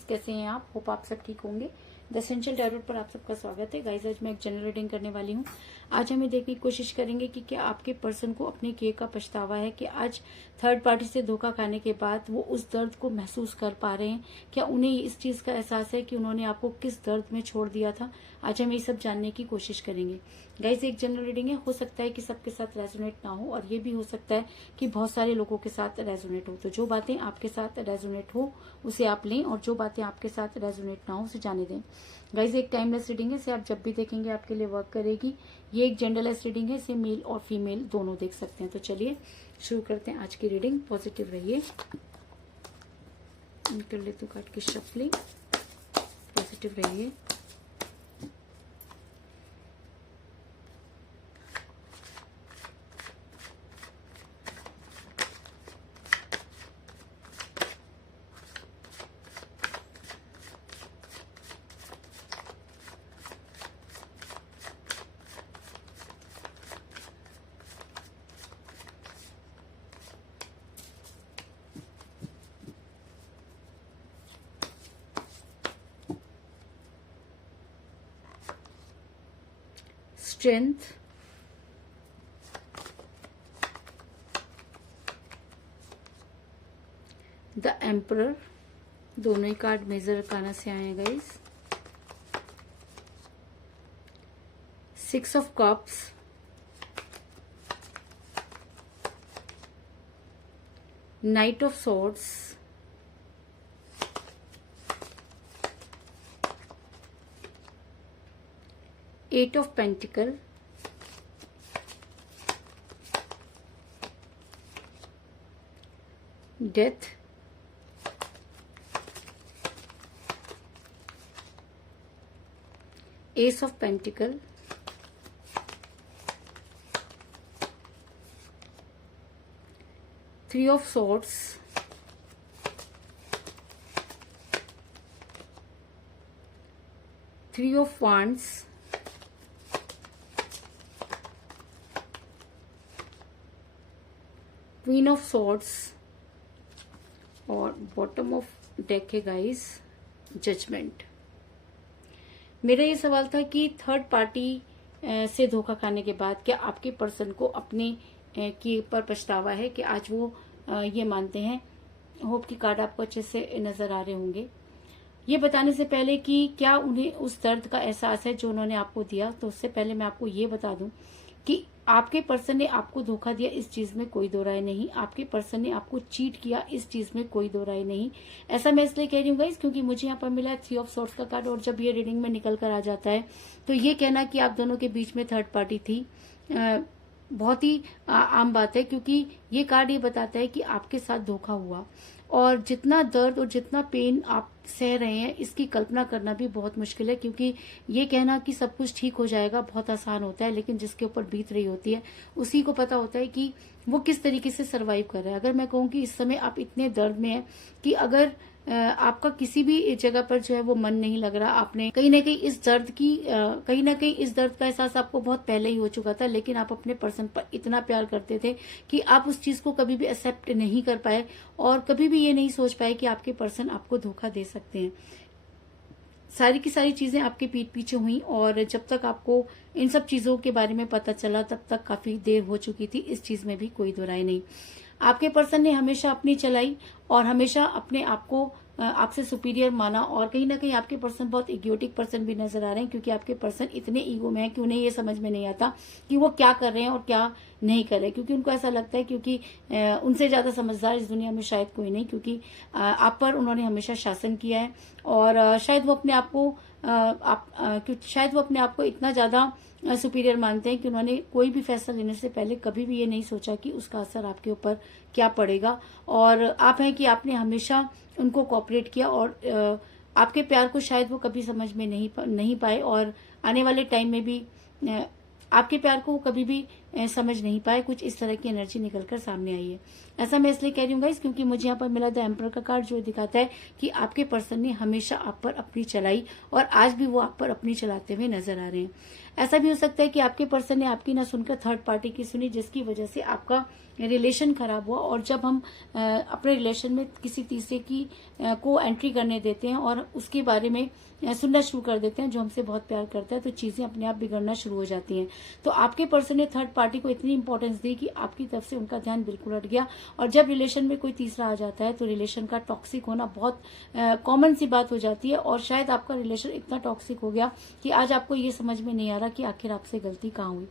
Friends, कैसे हैं आप? होप आप सब ठीक होंगे। द एसेंशियल टैरोट पर आप सबका स्वागत है। गाइस, आज मैं एक जनरल रीडिंग करने वाली हूँ। आज हमें देखने की कोशिश करेंगे कि क्या आपके पर्सन को अपने किए का पछतावा है, कि आज थर्ड पार्टी से धोखा खाने के बाद वो उस दर्द को महसूस कर पा रहे हैं। क्या उन्हें इस चीज का एहसास है कि उन्होंने आपको किस दर्द में छोड़ दिया था। आज हम ये सब जानने की कोशिश करेंगे। गाइस, एक जनरल रीडिंग है, हो सकता है कि सबके साथ रेजोनेट ना हो, और ये भी हो सकता है कि बहुत सारे लोगों के साथ रेजोनेट हो। तो जो बातें आपके साथ रेजोनेट हो उसे आप लें, और जो बातें आपके साथ रेजोनेट ना हो उसे जाने दें। गाइस, एक टाइमलेस रीडिंग है, इसे आप जब भी देखेंगे आपके लिए वर्क करेगी। ये एक जेंडरलेस रीडिंग है, इसे मेल और फीमेल दोनों देख सकते हैं। तो चलिए शुरू करते हैं आज की रीडिंग। पॉजिटिव रहिए। कर लेती हूँ कार्ड की शफलिंग। पॉजिटिव रहिए। स्ट्रेंथ, द एम्परर, दोनों ही कार्ड मेजर अरकाना से आए हैं guys. 6 of cups, knight of swords, eight of pentacle, death, ace of pentacle, three of swords, three of wands, queen of swords, और bottom of deck है guys, judgment. मेरा ये सवाल था कि थर्ड पार्टी से धोखा खाने के बाद क्या आपके पर्सन को अपने की पर पछतावा है, कि आज वो ये मानते हैं। होप की कार्ड आपको अच्छे से नजर आ रहे होंगे। ये बताने से पहले कि क्या उन्हें उस दर्द का एहसास है जो उन्होंने आपको दिया, तो उससे पहले मैं आपको ये बता दूं कि आपके पर्सन ने आपको धोखा दिया, इस चीज में कोई दो राय नहीं। आपके पर्सन ने आपको चीट किया, इस चीज में कोई दो राय नहीं। ऐसा मैं इसलिए कह रही हूँ गाइस, क्योंकि मुझे यहाँ पर मिला है 3 ऑफ सॉर्ड्स का कार्ड, और जब ये रीडिंग में निकल कर आ जाता है तो ये कहना कि आप दोनों के बीच में थर्ड पार्टी थी बहुत ही आम बात है, क्योंकि ये कार्ड ये बताता है कि आपके साथ धोखा हुआ, और जितना दर्द और जितना पेन आप सह रहे हैं इसकी कल्पना करना भी बहुत मुश्किल है। क्योंकि ये कहना कि सब कुछ ठीक हो जाएगा बहुत आसान होता है, लेकिन जिसके ऊपर बीत रही होती है उसी को पता होता है कि वो किस तरीके से सरवाइव कर रहा है। अगर मैं कहूँ कि इस समय आप इतने दर्द में हैं कि अगर आपका किसी भी जगह पर जो है वो मन नहीं लग रहा, आपने कहीं ना कहीं इस दर्द की कहीं ना कहीं इस दर्द का एहसास आपको बहुत पहले ही हो चुका था, लेकिन आप अपने पर्सन पर इतना प्यार करते थे कि आप उस चीज को कभी भी एक्सेप्ट नहीं कर पाए, और कभी भी ये नहीं सोच पाए कि आपके पर्सन आपको धोखा दे सकते हैं। सारी की सारी चीजें आपके पीठ पीछे हुई, और जब तक आपको इन सब चीजों के बारे में पता चला तब तक काफी देर हो चुकी थी। इस चीज में भी कोई दो राय नहीं। आपके पर्सन ने हमेशा अपनी चलाई और हमेशा अपने आप को आपसे सुपीरियर माना, और कहीं ना कहीं आपके पर्सन बहुत इगोटिक पर्सन भी नजर आ रहे हैं, क्योंकि आपके पर्सन इतने ईगो में है कि उन्हें ये समझ में नहीं आता कि वो क्या कर रहे हैं और क्या नहीं कर रहे, क्योंकि उनको ऐसा लगता है क्योंकि उनसे ज्यादा समझदार इस दुनिया में शायद कोई नहीं, क्योंकि आप पर उन्होंने हमेशा शासन किया है, और शायद वो अपने आप को शायद वो अपने आप को इतना ज्यादा सुपीरियर मानते हैं कि उन्होंने कोई भी फैसला लेने से पहले कभी भी ये नहीं सोचा कि उसका असर आपके ऊपर क्या पड़ेगा। और आप हैं कि आपने हमेशा उनको कोऑपरेट किया, और आपके प्यार को शायद वो कभी समझ में नहीं पाए, और आने वाले टाइम में भी आपके प्यार को कभी भी समझ नहीं पाए, कुछ इस तरह की एनर्जी निकलकर सामने आई है। ऐसा मैं इसलिए कह रही हूँ गाइस क्योंकि मुझे यहाँ पर मिला द एम्परर का कार्ड, जो दिखाता है कि आपके पर्सन ने हमेशा आप पर अपनी चलाई और आज भी वो आप पर अपनी चलाते हुए नजर आ रहे हैं। ऐसा भी हो सकता है कि आपके पर्सन ने आपकी ना सुनकर थर्ड पार्टी की सुनी, जिसकी वजह से आपका रिलेशन खराब हुआ। और जब हम अपने रिलेशन में किसी तीसरे की को एंट्री करने देते हैं और उसके बारे में सुनना शुरू कर देते हैं जो हमसे बहुत प्यार करता है, तो चीजें अपने आप बिगड़ना शुरू हो जाती हैं। तो आपके पर्सन ने थर्ड पार्टी को इतनी इंपॉर्टेंस दी कि आपकी तरफ से उनका ध्यान बिल्कुल हट गया। और जब रिलेशन में कोई तीसरा आ जाता है तो रिलेशन का टॉक्सिक होना बहुत कॉमन सी बात हो जाती है। और शायद आपका रिलेशन इतना टॉक्सिक हो गया कि आज आपको ये समझ में नहीं आ रहा कि आखिर आपसे गलती कहाँ हुई।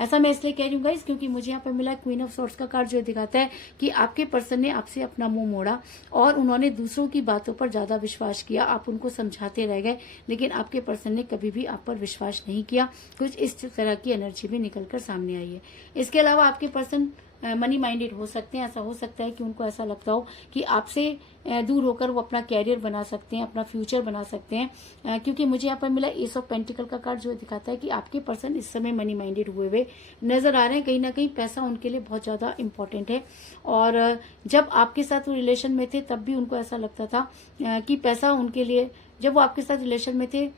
ऐसा मैं इसलिए कह रही हूँ गाइस क्योंकि मुझे यहाँ पर मिला क्वीन ऑफ सॉर्ड्स का कार्ड, जो दिखाता है कि आपके पर्सन ने आपसे अपना मुंह मोड़ा और उन्होंने दूसरों की बातों पर ज्यादा विश्वास किया। आप उनको समझाते रह गए, लेकिन आपके पर्सन ने कभी भी आप पर विश्वास नहीं किया। कुछ इस तरह की एनर्जी भी निकलकर सामने आई है। इसके अलावा आपके पर्सन मनी माइंडेड हो सकते हैं। ऐसा हो सकता है कि उनको ऐसा लगता हो कि आपसे दूर होकर वो अपना कैरियर बना सकते हैं, अपना फ्यूचर बना सकते हैं। क्योंकि मुझे यहाँ पर मिला एस ऑफ पेंटिकल का कार्ड, जो दिखाता है कि आपके पर्सन इस समय मनी माइंडेड हुए नजर आ रहे हैं। कहीं ना कहीं पैसा उनके लिए बहुत ज्यादा इंपॉर्टेंट है। और जब आपके साथ वो रिलेशन में थे तब भी उनको ऐसा लगता था कि पैसा उनके लिए, जब वो आपके साथ रिलेशन में थे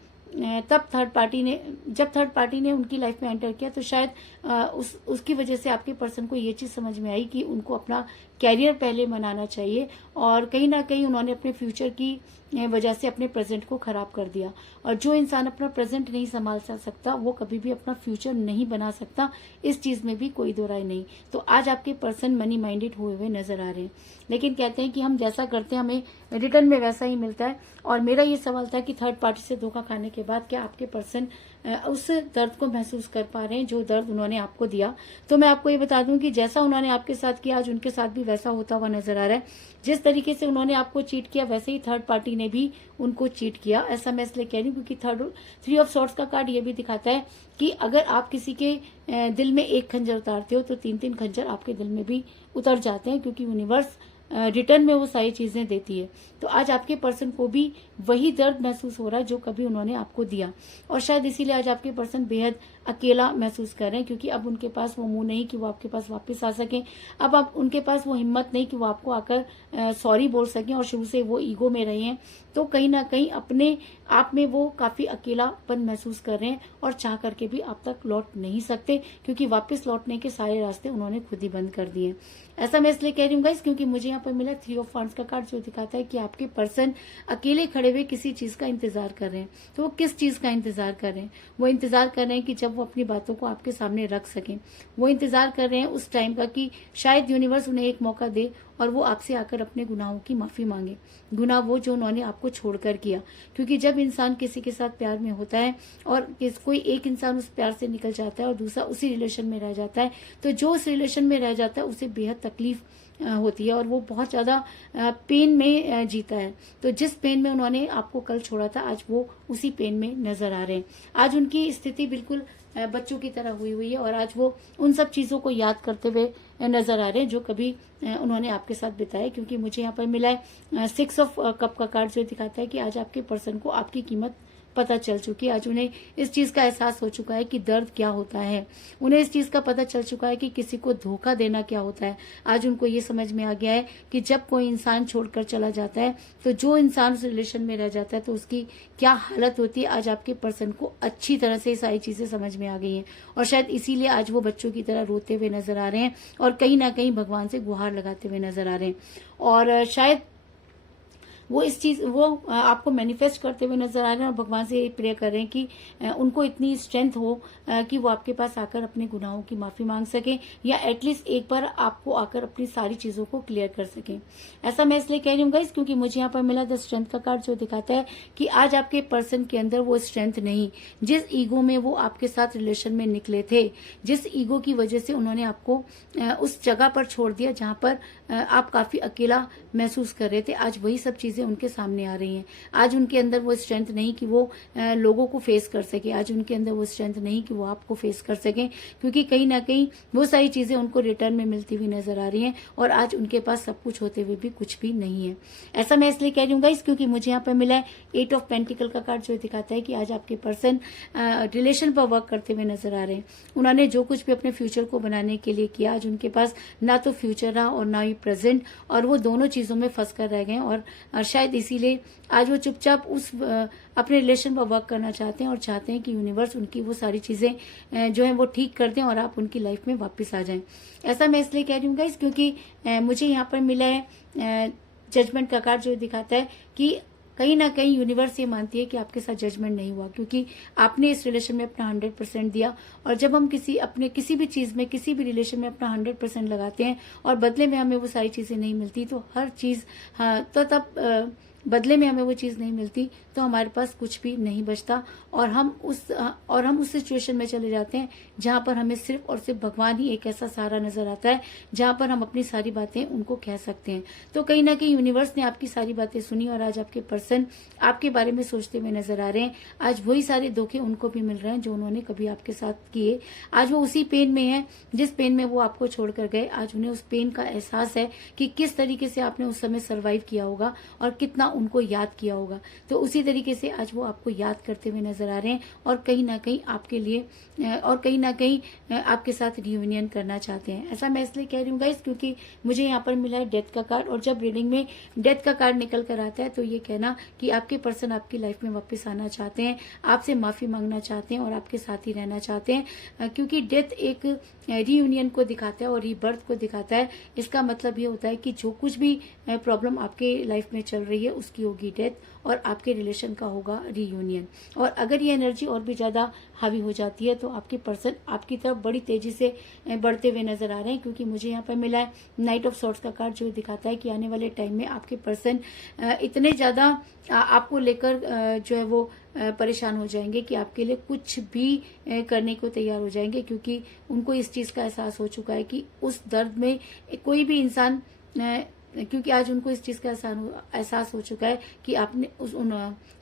तब थर्ड पार्टी ने उनकी लाइफ में एंटर किया तो शायद उसकी वजह से आपके पर्सन को ये चीज समझ में आई कि उनको अपना कैरियर पहले बनाना चाहिए। और कहीं ना कहीं उन्होंने अपने फ्यूचर की वजह से अपने प्रेजेंट को खराब कर दिया। और जो इंसान अपना प्रेजेंट नहीं संभाल सकता वो कभी भी अपना फ्यूचर नहीं बना सकता, इस चीज में भी कोई दो राय नहीं। तो आज आपके पर्सन मनी माइंडेड हुए नजर आ रहे हैं, लेकिन कहते हैं कि हम जैसा करते हैं हमें रिटर्न में वैसा ही मिलता है। और मेरा ये सवाल था कि थर्ड पार्टी से धोखा खाने के बाद क्या आपके पर्सन उस दर्द को महसूस कर पा रहे हैं जो दर्द उन्होंने आपको दिया। तो मैं आपको ये बता दूं कि जैसा उन्होंने आपके साथ किया आज उनके साथ भी वैसा होता हुआ नजर आ रहा है। जिस तरीके से उन्होंने आपको चीट किया वैसे ही थर्ड पार्टी ने भी उनको चीट किया। ऐसा मैं इसलिए कह रही हूँ क्योंकि थ्री ऑफ सॉर्ड्स का कार्ड ये भी दिखाता है कि अगर आप किसी के दिल में एक खंजर उतारते हो तो 3-3 खंजर आपके दिल में भी उतर जाते हैं, क्योंकि यूनिवर्स रिटर्न में वो सारी चीजें देती है। तो आज आपके पर्सन को भी वही दर्द महसूस हो रहा है जो कभी उन्होंने आपको दिया। और शायद इसीलिए आज आपके पर्सन बेहद अकेला महसूस कर रहे हैं, क्योंकि अब उनके पास वो मुंह नहीं कि वो आपके पास वापस आ सकें। अब आप उनके पास वो हिम्मत नहीं कि वो आपको आकर सॉरी बोल सकें। और शुरू से वो ईगो में रहे हैं, तो कहीं ना कहीं अपने आप में वो काफी अकेलापन महसूस कर रहे हैं और चाह करके भी आप तक लौट नहीं सकते, क्योंकि वापस लौटने के सारे रास्ते उन्होंने खुद ही बंद कर दिए। ऐसा मैं इसलिए कह रही हूँ गाइस क्योंकि मुझे यहाँ पर मिला थ्री ऑफ वांड्स का कार्ड, जो दिखाता है कि आपके पर्सन अकेले खड़े हुए किसी चीज का इंतजार कर रहे हैं। तो वो किस चीज का इंतजार कर रहे हैं? वो इंतजार कर रहे हैं कि जब वो अपनी बातों को आपके सामने रख सकें। वो इंतजार कर रहे हैं उस टाइम का कि शायद यूनिवर्स उन्हें एक मौका दे और वो आपसे आकर अपने गुनाहों की माफी मांगे। गुनाह वो जो उन्होंने आपको छोड़कर किया। क्योंकि जब इंसान किसी के साथ प्यार में होता है और कोई एक इंसान उस प्यार से निकल जाता है और दूसरा उसी रिलेशन में रह जाता है, तो जो उस रिलेशन में रह जाता है उसे बेहद तकलीफ होती है और वो बहुत ज्यादा पेन में जीता है। तो जिस पेन में उन्होंने आपको कल छोड़ा था आज वो उसी पेन में नजर आ रहे हैं। आज उनकी स्थिति बिल्कुल बच्चों की तरह हुई है और आज वो उन सब चीजों को याद करते हुए नजर आ रहे हैं जो कभी उन्होंने आपके साथ बिताए। क्योंकि मुझे यहाँ पर मिला है 6 ऑफ कप का कार्ड, जो दिखाता है कि आज आपके पर्सन को आपकी कीमत पता चल चुकी है। आज उन्हें इस चीज का एहसास हो चुका है कि दर्द क्या होता है। उन्हें इस चीज का पता चल चुका है कि किसी को धोखा देना क्या होता है। आज उनको ये समझ में आ गया है कि जब कोई इंसान छोड़कर चला जाता है तो जो इंसान उस रिलेशन में रह जाता है तो उसकी क्या हालत होती है। आज आपके पर्सन को अच्छी तरह से सारी चीजें समझ में आ गई हैं और शायद इसीलिए आज वो बच्चों की तरह रोते हुए नजर आ रहे हैं और कहीं ना कहीं भगवान से गुहार लगाते हुए नजर आ रहे हैं। और शायद वो आपको मैनिफेस्ट करते हुए नजर आ रहे हैं और भगवान से ये प्रे कर रहे हैं कि उनको इतनी स्ट्रेंथ हो कि वो आपके पास आकर अपने गुनाहों की माफी मांग सके या एटलीस्ट एक बार आपको आकर अपनी सारी चीजों को क्लियर कर सके। ऐसा मैं इसलिए कह रही हूँ गाइस क्योंकि मुझे यहाँ पर मिला द स्ट्रेंथ का कार्ड, जो दिखाता है कि आज आपके पर्सन के अंदर वो स्ट्रेंथ नहीं, जिस ईगो में वो आपके साथ रिलेशन में निकले थे, जिस ईगो की वजह से उन्होंने आपको उस जगह पर छोड़ दिया जहां पर आप काफी अकेला महसूस कर रहे थे, आज वही सब चीजें चीजें उनके सामने आ रही हैं। आज उनके अंदर वो स्ट्रेंथ नहीं कि वो लोगों को फेस कर सके, आज उनके अंदर वो स्ट्रेंथ नहीं कि वो आपको फेस कर सके, क्योंकि कहीं ना कहीं वो सारी चीजें उनको रिटर्न में मिलती हुई नजर आ रही हैं और आज उनके पास सब कुछ होते हुए भी कुछ भी नहीं है। ऐसा मैं इसलिए कह रही हूँ गाइस, क्योंकि मुझे यहाँ पर मिला है 8 ऑफ पेंटिकल का कार्ड, जो दिखाता है कि आज आपके पर्सन रिलेशन पर वर्क करते हुए नजर आ रहे हैं। उन्होंने जो कुछ भी अपने फ्यूचर को बनाने के लिए किया, आज उनके पास ना तो फ्यूचर रहा और ना ही प्रेजेंट, और वो दोनों चीजों में फंस कर रह गए। और शायद इसीलिए आज वो चुपचाप उस अपने रिलेशन पर वर्क करना चाहते हैं और चाहते हैं कि यूनिवर्स उनकी वो सारी चीजें जो है वो ठीक कर दें और आप उनकी लाइफ में वापस आ जाएं। ऐसा मैं इसलिए कह रही हूँ गाइस, क्योंकि मुझे यहाँ पर मिला है जजमेंट का कार्ड, जो दिखाता है कि कहीं ना कहीं यूनिवर्स ये मानती है कि आपके साथ जजमेंट नहीं हुआ, क्योंकि आपने इस रिलेशन में अपना 100% दिया। और जब हम किसी भी चीज में, किसी भी रिलेशन में अपना 100% लगाते हैं और बदले में हमें वो सारी चीजें नहीं मिलती, तो हर चीज तो तब बदले में हमें वो चीज नहीं मिलती तो हमारे पास कुछ भी नहीं बचता, और हम उस सिचुएशन में चले जाते हैं जहां पर हमें सिर्फ और सिर्फ भगवान ही एक ऐसा सहारा नजर आता है जहां पर हम अपनी सारी बातें उनको कह सकते हैं। तो कहीं ना कहीं यूनिवर्स ने आपकी सारी बातें सुनी और आज आपके पर्सन आपके बारे में सोचते हुए नजर आ रहे हैं। आज वही सारे धोखे उनको भी मिल रहे हैं जो उन्होंने कभी आपके साथ किए। आज वो उसी पेन में है जिस पेन में वो आपको छोड़कर गए। आज उन्हें उस पेन का एहसास है कि किस तरीके से आपने उस समय सर्वाइव किया होगा और कितना उनको याद किया होगा। तो उसी तरीके से आज वो आपको याद करते हुए नजर आ रहे हैं और कहीं ना कहीं आपके लिए और कहीं ना कहीं आपके साथ रियूनियन करना चाहते हैं। ऐसा मैं इसलिए कह रही हूँ गाइस, क्योंकि मुझे यहाँ पर मिला है डेथ का कार्ड, और जब रीडिंग में डेथ का कार्ड निकल कर आता है तो ये कहना कि आपके पर्सन आपकी लाइफ में वापस आना चाहते हैं, आपसे माफी मांगना चाहते हैं और आपके साथ ही रहना चाहते हैं, क्योंकि डेथ एक रीयूनियन को दिखाता है और रीबर्थ को दिखाता है। इसका मतलब ये होता है कि जो कुछ भी प्रॉब्लम आपके लाइफ में चल रही है उसकी होगी डेथ और आपके रिलेशन का होगा रीयूनियन। और अगर ये एनर्जी और भी ज्यादा हावी हो जाती है तो आपके पर्सन आपकी तरफ बड़ी तेजी से बढ़ते हुए नजर आ रहे हैं, क्योंकि मुझे यहाँ पर मिला है नाइट ऑफ सॉर्ड्स का कार्ड, जो दिखाता है कि आने वाले टाइम में आपके पर्सन इतने ज्यादा आपको लेकर जो है वो परेशान हो जाएंगे कि आपके लिए कुछ भी करने को तैयार हो जाएंगे, क्योंकि उनको इस चीज का एहसास हो चुका है कि उस दर्द में कोई भी इंसान, क्योंकि आज उनको इस चीज का एहसास हो चुका है कि आपने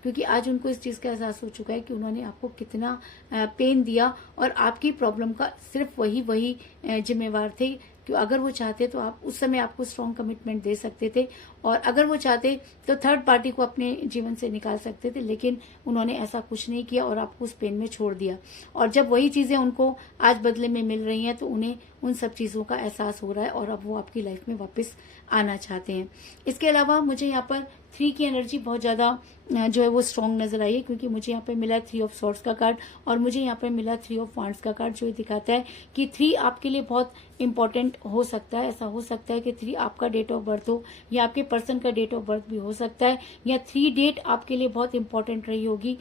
क्योंकि आज उनको इस चीज का एहसास हो चुका है कि उन्होंने आपको कितना पेन दिया और आपकी प्रॉब्लम का सिर्फ वही जिम्मेवार थे। कि अगर वो चाहते तो आप उस समय आपको स्ट्रॉन्ग कमिटमेंट दे सकते थे, और अगर वो चाहते तो थर्ड पार्टी को अपने जीवन से निकाल सकते थे, लेकिन उन्होंने ऐसा कुछ नहीं किया और आपको उस पेन में छोड़ दिया। और जब वही चीजें उनको आज बदले में मिल रही हैं तो उन्हें उन सब चीजों का एहसास हो रहा है और अब वो आपकी लाइफ में वापस आना चाहते हैं। इसके अलावा मुझे यहाँ पर 3 की एनर्जी बहुत ज्यादा जो है वो स्ट्रॉन्ग नजर आई है, क्योंकि मुझे यहाँ पे मिला 3 ऑफ सॉर्ड्स का कार्ड और मुझे यहाँ पे मिला 3 ऑफ वांड्स का कार्ड, जो दिखाता है कि 3 आपके लिए बहुत इंपॉर्टेंट हो सकता है। ऐसा हो सकता है कि 3 आपका डेट ऑफ बर्थ हो या आपके पर्सन का डेट ऑफ बर्थ भी हो सकता है, या 3 डेट आपके लिए बहुत इंपॉर्टेंट रही होगी,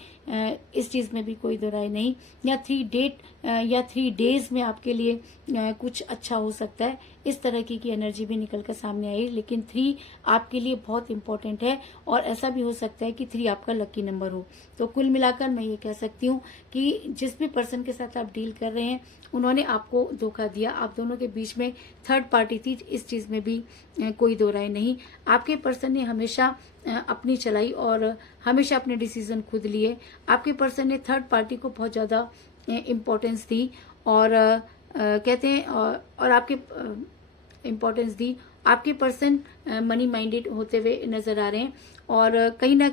इस चीज में भी कोई दो राय नहीं, या 3 डेट या 3 डेज में आपके लिए कुछ अच्छा हो सकता है। इस तरह की एनर्जी भी निकल कर सामने आई, लेकिन 3 आपके लिए बहुत इंपॉर्टेंट है और ऐसा भी हो सकता है कि 3 आपका लकी नंबर हो। तो कुल मिलाकर मैं ये कह सकती हूँ कि जिस भी पर्सन के साथ आप डील कर रहे हैं उन्होंने आपको धोखा दिया। आप दोनों के बीच में थर्ड पार्टी थी, इस चीज में भी कोई दो राय नहीं। आपके पर्सन ने हमेशा अपनी चलाई और हमेशा अपने डिसीजन खुद लिए। आपके पर्सन ने थर्ड पार्टी को बहुत ज्यादा इम्पोर्टेंस दी और कहते हैं और आपके इम्पोर्टेंस दी। आपके पर्सन मनी माइंडेड होते हुए नजर आ रहे हैं और कहीं ना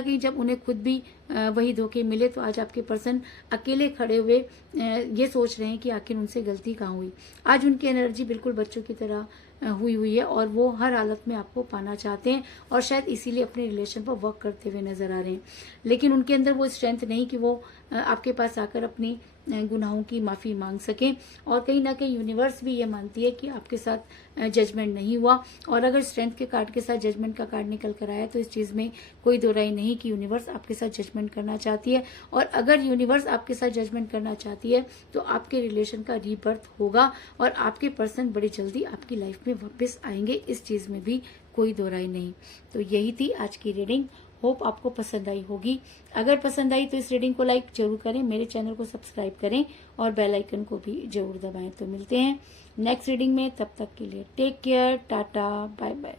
कहीं जब उन्हें खुद भी वही धोखे मिले तो आज आपके पर्सन अकेले खड़े हुए ये सोच रहे हैं कि आखिर उनसे गलती कहाँ हुई। आज उनकी एनर्जी बिल्कुल बच्चों की तरह हुई है और वो हर हालत में आपको पाना चाहते हैं और शायद इसीलिए अपने रिलेशन पर वर्क करते हुए नजर आ रहे हैं, लेकिन उनके अंदर वो स्ट्रेंथ नहीं कि वो आपके पास आकर अपनी गुनाहों की माफी मांग सकें। और कहीं ना कहीं यूनिवर्स भी ये मानती है कि आपके साथ जजमेंट नहीं हुआ, और अगर स्ट्रेंथ के कार्ड के साथ जजमेंट का कार्ड निकल कर आया तो इस चीज में कोई दो राय नहीं कि यूनिवर्स आपके साथ जजमेंट करना चाहती है। और अगर यूनिवर्स आपके साथ जजमेंट करना चाहती है तो आपके रिलेशन का रीबर्थ होगा और आपके पर्सन बड़ी जल्दी आपकी लाइफ में वापस आएंगे, इस चीज में भी कोई दो राय नहीं। तो यही थी आज की रीडिंग। होप आपको पसंद आई होगी। अगर पसंद आई तो इस रीडिंग को लाइक जरूर करें, मेरे चैनल को सब्सक्राइब करें और बेल आइकन को भी जरूर दबाएं। तो मिलते हैं नेक्स्ट रीडिंग में, तब तक के लिए take care, tata, bye bye.